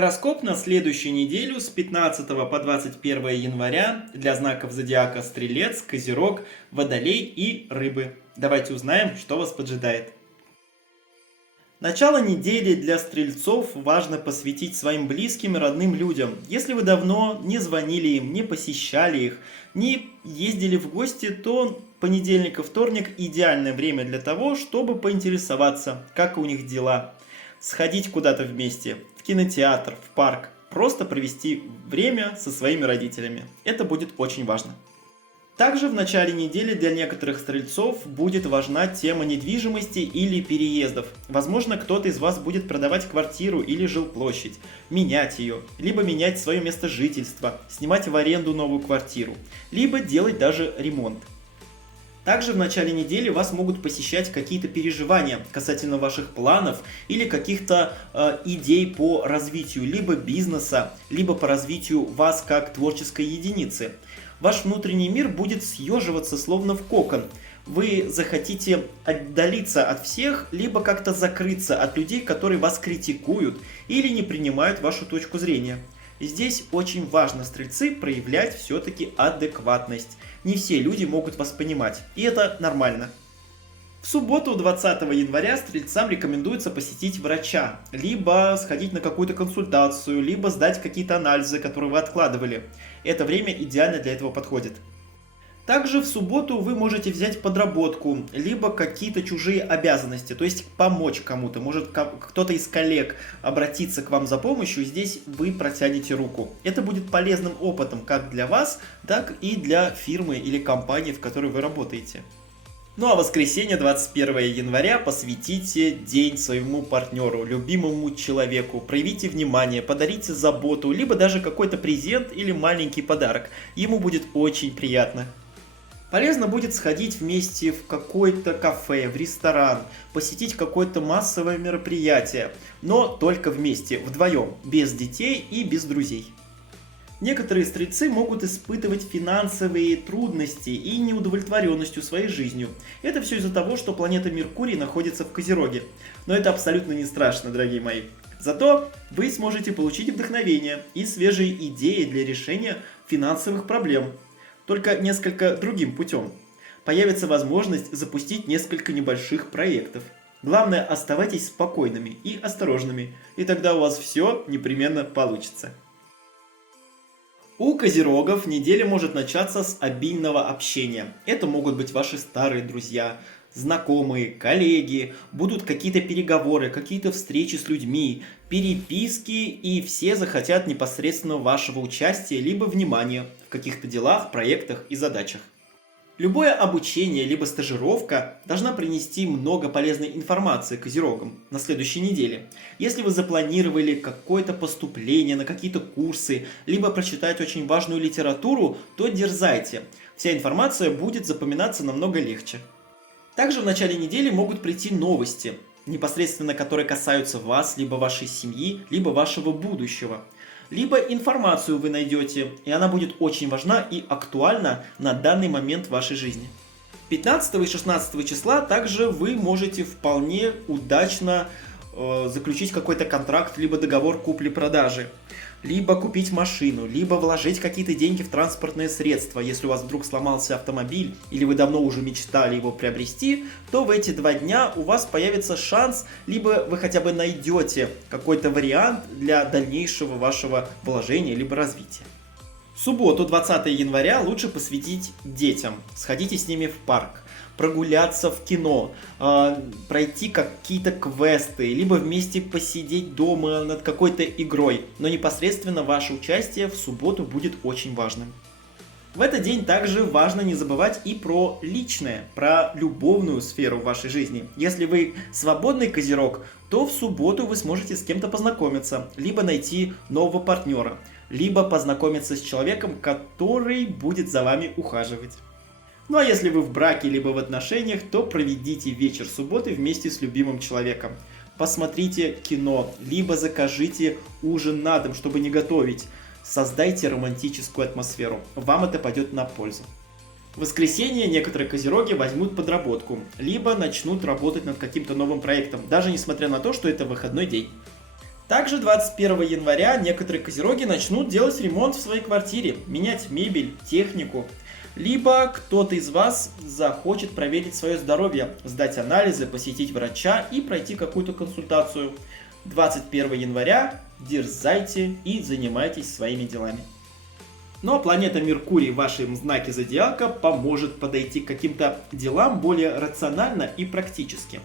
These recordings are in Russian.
Гороскоп на следующую неделю с 15 по 21 января для знаков зодиака Стрелец, Козерог, Водолей и Рыбы. Давайте узнаем, что вас поджидает. Начало недели для стрельцов важно посвятить своим близким и родным людям. Если вы давно не звонили им, не посещали их, не ездили в гости, то понедельник и вторник идеальное время для того, чтобы поинтересоваться, как у них дела. Сходить куда-то вместе, в кинотеатр, в парк, просто провести время со своими родителями. Это будет очень важно. Также в начале недели для некоторых стрельцов будет важна тема недвижимости или переездов. Возможно, кто-то из вас будет продавать квартиру или жилплощадь, менять ее, либо менять свое место жительства, снимать в аренду новую квартиру, либо делать даже ремонт. Также в начале недели вас могут посещать какие-то переживания касательно ваших планов или каких-то идей по развитию либо бизнеса, либо по развитию вас как творческой единицы. Ваш внутренний мир будет съеживаться словно в кокон. Вы захотите отдалиться от всех, либо как-то закрыться от людей, которые вас критикуют или не принимают вашу точку зрения. Здесь очень важно, стрельцы, проявлять все-таки адекватность. Не все люди могут вас понимать, и это нормально. В субботу, 20 января, стрельцам рекомендуется посетить врача, либо сходить на какую-то консультацию, либо сдать какие-то анализы, которые вы откладывали. Это время идеально для этого подходит. Также в субботу вы можете взять подработку, либо какие-то чужие обязанности, то есть помочь кому-то. Может кто-то из коллег обратиться к вам за помощью, здесь вы протянете руку. Это будет полезным опытом как для вас, так и для фирмы или компании, в которой вы работаете. Ну а воскресенье, 21 января, посвятите день своему партнеру, любимому человеку. Проявите внимание, подарите заботу, либо даже какой-то презент или маленький подарок. Ему будет очень приятно. Полезно будет сходить вместе в какое-то кафе, в ресторан, посетить какое-то массовое мероприятие, но только вместе, вдвоем, без детей и без друзей. Некоторые стрельцы могут испытывать финансовые трудности и неудовлетворенностью своей жизнью. Это все из-за того, что планета Меркурий находится в Козероге. Но это абсолютно не страшно, дорогие мои. Зато вы сможете получить вдохновение и свежие идеи для решения финансовых проблем. Только несколько другим путем. Появится возможность запустить несколько небольших проектов. Главное, оставайтесь спокойными и осторожными, и тогда у вас все непременно получится. У козерогов неделя может начаться с обильного общения. Это могут быть ваши старые друзья, знакомые, коллеги, будут какие-то переговоры, какие-то встречи с людьми, переписки, и все захотят непосредственно вашего участия либо внимания в каких-то делах, проектах и задачах. Любое обучение либо стажировка должна принести много полезной информации козерогам на следующей неделе. Если вы запланировали какое-то поступление на какие-то курсы, либо прочитать очень важную литературу, то дерзайте. Вся информация будет запоминаться намного легче. Также в начале недели могут прийти новости, непосредственно которые касаются вас, либо вашей семьи, либо вашего будущего. Либо информацию вы найдете, и она будет очень важна и актуальна на данный момент в вашей жизни. 15 и 16 числа также вы можете вполне удачно заключить какой-то контракт, либо договор купли-продажи, либо купить машину, либо вложить какие-то деньги в транспортные средства. Если у вас вдруг сломался автомобиль, или вы давно уже мечтали его приобрести, то в эти 2 дня у вас появится шанс, либо вы хотя бы найдете какой-то вариант для дальнейшего вашего вложения, либо развития. Субботу, 20 января, лучше посвятить детям. Сходите с ними в парк, прогуляться в кино, пройти какие-то квесты, либо вместе посидеть дома над какой-то игрой. Но непосредственно ваше участие в субботу будет очень важным. В этот день также важно не забывать и про личное, про любовную сферу вашей жизни. Если вы свободный козерог, то в субботу вы сможете с кем-то познакомиться, либо найти нового партнера, либо познакомиться с человеком, который будет за вами ухаживать. Ну а если вы в браке либо в отношениях, то проведите вечер субботы вместе с любимым человеком. Посмотрите кино, либо закажите ужин на дом, чтобы не готовить. Создайте романтическую атмосферу, вам это пойдет на пользу. В воскресенье некоторые козероги возьмут подработку, либо начнут работать над каким-то новым проектом, даже несмотря на то, что это выходной день. Также 21 января некоторые козероги начнут делать ремонт в своей квартире, менять мебель, технику. Либо кто-то из вас захочет проверить свое здоровье, сдать анализы, посетить врача и пройти какую-то консультацию. 21 января дерзайте и занимайтесь своими делами. Ну а планета Меркурий в вашем знаке зодиака поможет подойти к каким-то делам более рационально и практически.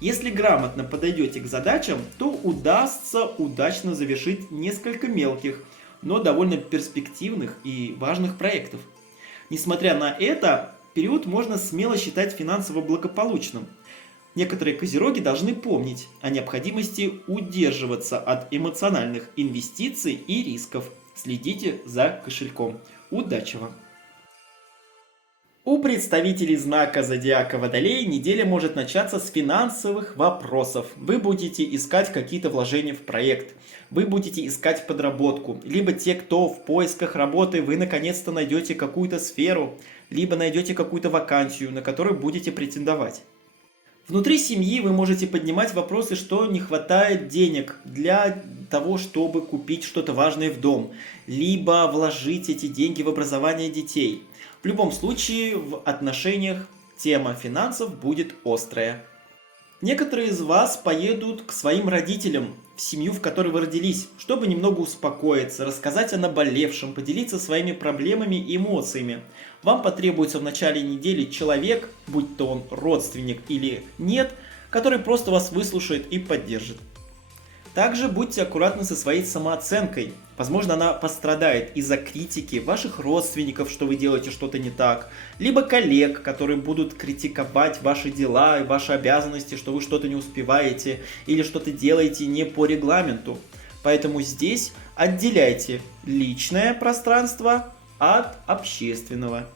Если грамотно подойдете к задачам, то удастся удачно завершить несколько мелких, но довольно перспективных и важных проектов. Несмотря на это, период можно смело считать финансово благополучным. Некоторые козероги должны помнить о необходимости удерживаться от эмоциональных инвестиций и рисков. Следите за кошельком. Удачи вам! У представителей знака зодиака Водолей неделя может начаться с финансовых вопросов. Вы будете искать какие-то вложения в проект, вы будете искать подработку, либо те, кто в поисках работы, вы наконец-то найдете какую-то сферу, либо найдете какую-то вакансию, на которую будете претендовать. Внутри семьи вы можете поднимать вопросы, что не хватает денег для того, чтобы купить что-то важное в дом, либо вложить эти деньги в образование детей. В любом случае, в отношениях тема финансов будет острая. Некоторые из вас поедут к своим родителям, в семью, в которой вы родились, чтобы немного успокоиться, рассказать о наболевшем, поделиться своими проблемами и эмоциями. Вам потребуется в начале недели человек, будь то он родственник или нет, который просто вас выслушает и поддержит. Также будьте аккуратны со своей самооценкой. Возможно, она пострадает из-за критики ваших родственников, что вы делаете что-то не так, либо коллег, которые будут критиковать ваши дела и ваши обязанности, что вы что-то не успеваете или что-то делаете не по регламенту. Поэтому здесь отделяйте личное пространство от общественного.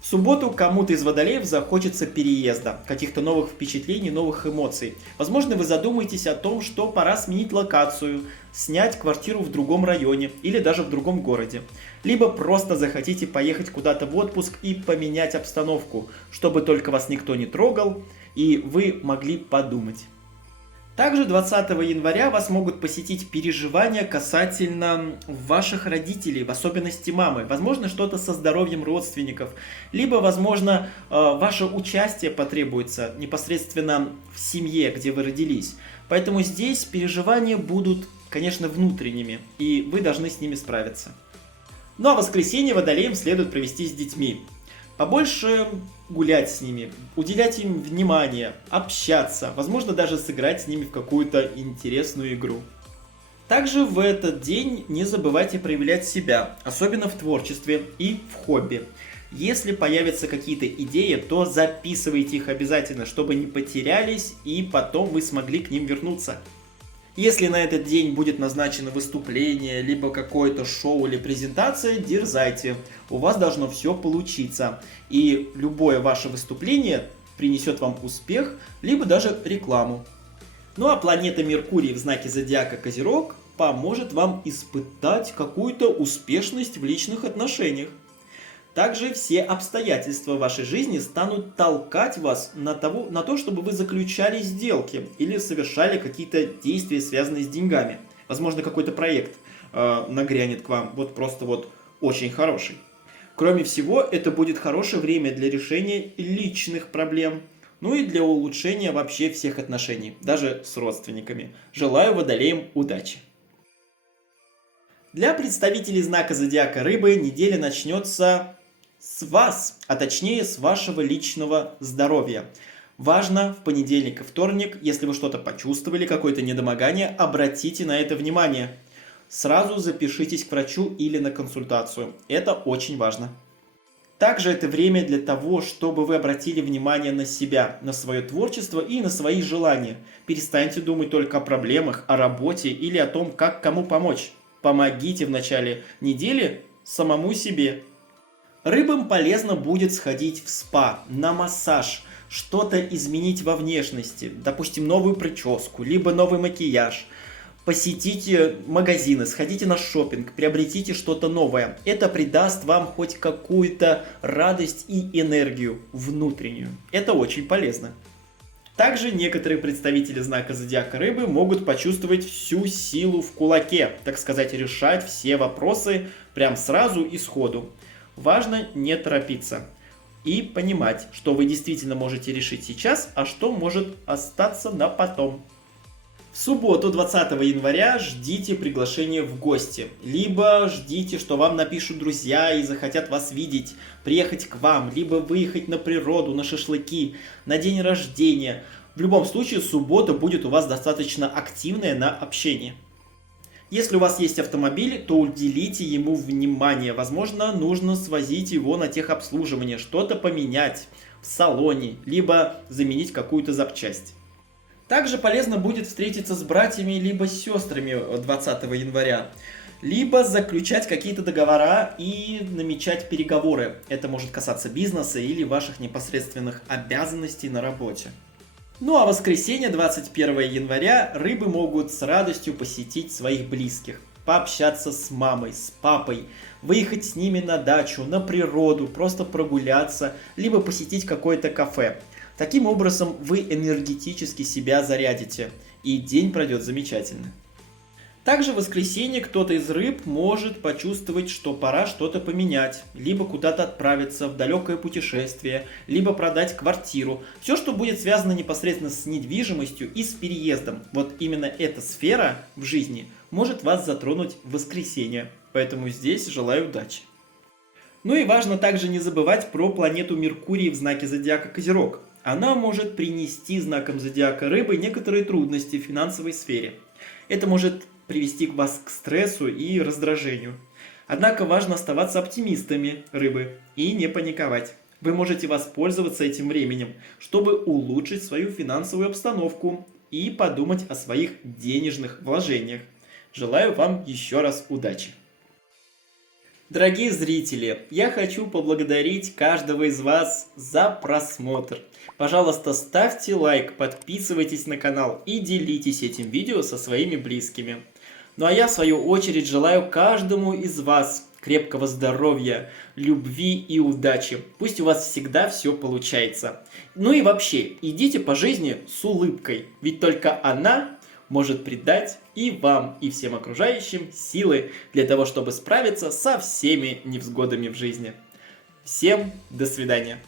В субботу кому-то из водолеев захочется переезда, каких-то новых впечатлений, новых эмоций. Возможно, вы задумаетесь о том, что пора сменить локацию, снять квартиру в другом районе или даже в другом городе. Либо просто захотите поехать куда-то в отпуск и поменять обстановку, чтобы только вас никто не трогал и вы могли подумать. Также 20 января вас могут посетить переживания касательно ваших родителей, в особенности мамы. Возможно, что-то со здоровьем родственников, либо, возможно, ваше участие потребуется непосредственно в семье, где вы родились. Поэтому здесь переживания будут, конечно, внутренними, и вы должны с ними справиться. Ну а воскресенье водолеям следует провести с детьми. Побольше гулять с ними, уделять им внимание, общаться, возможно, даже сыграть с ними в какую-то интересную игру. Также в этот день не забывайте проявлять себя, особенно в творчестве и в хобби. Если появятся какие-то идеи, то записывайте их обязательно, чтобы не потерялись и потом вы смогли к ним вернуться. Если на этот день будет назначено выступление, либо какое-то шоу или презентация, дерзайте. У вас должно все получиться. И любое ваше выступление принесет вам успех, либо даже рекламу. Ну а планета Меркурий в знаке зодиака Козерог поможет вам испытать какую-то успешность в личных отношениях. Также все обстоятельства вашей жизни станут толкать вас на то, чтобы вы заключали сделки или совершали какие-то действия, связанные с деньгами. Возможно, какой-то проект нагрянет к вам, просто очень хороший. Кроме всего, это будет хорошее время для решения личных проблем, ну и для улучшения вообще всех отношений, даже с родственниками. Желаю водолеям удачи! Для представителей знака зодиака Рыбы неделя начнется с вас, а точнее с вашего личного здоровья. Важно в понедельник и вторник, если вы что-то почувствовали, какое-то недомогание, обратите на это внимание. Сразу запишитесь к врачу или на консультацию. Это очень важно. Также это время для того, чтобы вы обратили внимание на себя, на свое творчество и на свои желания. Перестаньте думать только о проблемах, о работе или о том, как кому помочь. Помогите в начале недели самому себе. Рыбам полезно будет сходить в спа, на массаж, что-то изменить во внешности, допустим, новую прическу, либо новый макияж. Посетите магазины, сходите на шопинг, приобретите что-то новое. Это придаст вам хоть какую-то радость и энергию внутреннюю. Это очень полезно. Также некоторые представители знака зодиака Рыбы могут почувствовать всю силу в кулаке, так сказать, решать все вопросы прям сразу и сходу. Важно не торопиться и понимать, что вы действительно можете решить сейчас, а что может остаться на потом. В субботу, 20 января, ждите приглашения в гости. Либо ждите, что вам напишут друзья и захотят вас видеть, приехать к вам, либо выехать на природу, на шашлыки, на день рождения. В любом случае, суббота будет у вас достаточно активная на общение. Если у вас есть автомобиль, то уделите ему внимание. Возможно, нужно свозить его на техобслуживание, что-то поменять в салоне, либо заменить какую-то запчасть. Также полезно будет встретиться с братьями либо с сестрами 20 января, либо заключать какие-то договора и намечать переговоры. Это может касаться бизнеса или ваших непосредственных обязанностей на работе. Ну а в воскресенье, 21 января, рыбы могут с радостью посетить своих близких, пообщаться с мамой, с папой, выехать с ними на дачу, на природу, просто прогуляться, либо посетить какое-то кафе. Таким образом, вы энергетически себя зарядите, и день пройдет замечательно. Также в воскресенье кто-то из рыб может почувствовать, что пора что-то поменять, либо куда-то отправиться в далекое путешествие, либо продать квартиру. Все, что будет связано непосредственно с недвижимостью и с переездом. Вот именно эта сфера в жизни может вас затронуть в воскресенье. Поэтому здесь желаю удачи. Ну и важно также не забывать про планету Меркурий в знаке зодиака Козерог. Она может принести знаком зодиака Рыбы некоторые трудности в финансовой сфере. Это может привести вас к стрессу и раздражению. Однако важно оставаться оптимистами, Рыбы, и не паниковать. Вы можете воспользоваться этим временем, чтобы улучшить свою финансовую обстановку и подумать о своих денежных вложениях. Желаю вам еще раз удачи! Дорогие зрители, я хочу поблагодарить каждого из вас за просмотр. Пожалуйста, ставьте лайк, подписывайтесь на канал и делитесь этим видео со своими близкими. Ну а я, в свою очередь, желаю каждому из вас крепкого здоровья, любви и удачи. Пусть у вас всегда все получается. Ну и вообще, идите по жизни с улыбкой, ведь только она может придать и вам, и всем окружающим силы для того, чтобы справиться со всеми невзгодами в жизни. Всем до свидания.